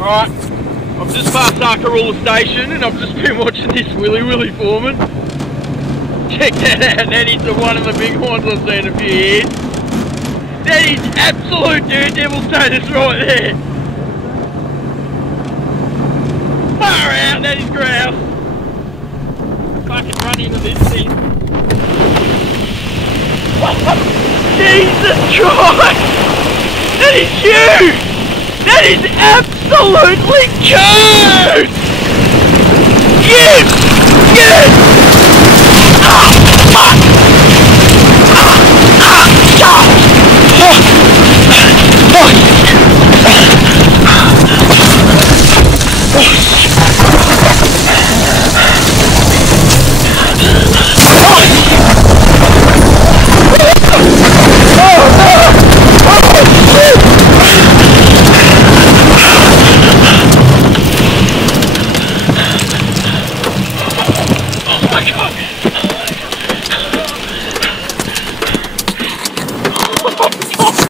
Alright, I've just passed Arkaroola Station and I've just been watching this Willy Foreman. Check that out, that is one of the big ones I've seen in a few years. That is absolute daredevil status right there. Far out, that is grouse. Fucking run into this thing. Jesus Christ! That is huge! That is absolutely huge! Yes! Yes! Ah! Fuck! Ah! Ah! Ah! Oh my God!